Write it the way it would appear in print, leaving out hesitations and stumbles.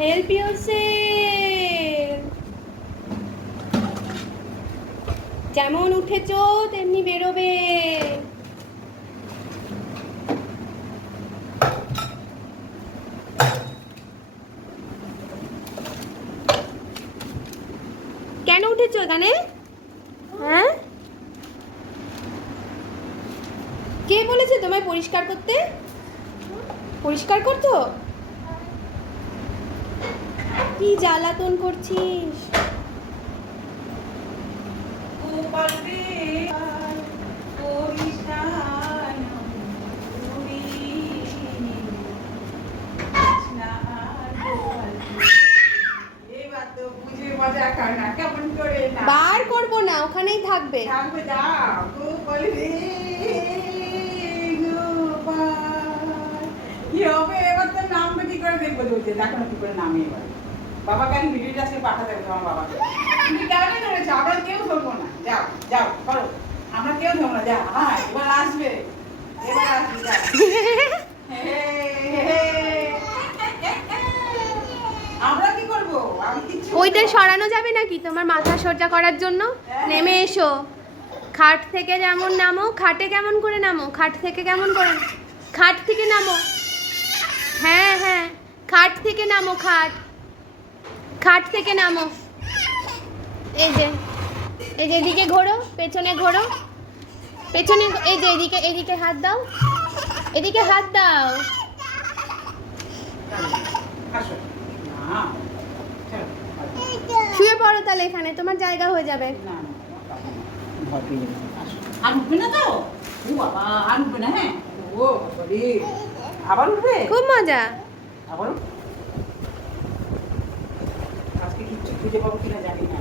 Help yourself. যেমন উঠেছো তেমনি বেরোবে। কেন উঠেছো এখানে? হ্যাঁ, কে বলেছে তোমায় পরিষ্কার করতে? পরিষ্কার করছো? কি জ্বালাতন করছিস? বার করবো না, ওখানেই থাকবে। কি হবে এবার? তোর নামটা কি করে দেখবো? বলছে দেখো না কি করে নামে এবার। বাবাকে আমি ভিডিওটা আজকে পাঠাতে হবে তোমার বাবাকে। তুমি কেন ধরেছো? আমরা কেউ ধরবো না। যাও যাও করো, আমরা কেউ ধরবো না। যা, হ্যাঁ এবার আসবে, এবার আসবে। যা। আমরা কি করবো? আমি কিচ্ছু ওইটা সরানো যাবে নাকি তোমার মাথা সোজা করার জন্য? নেমে এসো খাট থেকে। যেমন নামো, খাটে কেমন করে নামো? খাট থেকে কেমন করে? খাট থেকে নামো। হ্যাঁ হ্যাঁ, খাট থেকে নামো। খাট থেকে নামো। এই যে, এই যে এদিকে ঘোরো, পেছনে ঘোরো, পেছনে। এই যে এদিকে, এদিকে হাত দাও, এদিকে হাত দাও। আসো না, চলো। শুয়ে পড়ো তাহলে, এখানে তোমার জায়গা হয়ে যাবে। না না, ভয় পেয়ে যাবে। আসো। আর উঠবে না তো? ও বাবা, আর উঠবে না? হ্যাঁ। ও বাবারে, আবার উঠবে? খুব মজা। আবার আজকে কিচ্ছু খুঁজে পাবো কিনা জানি না।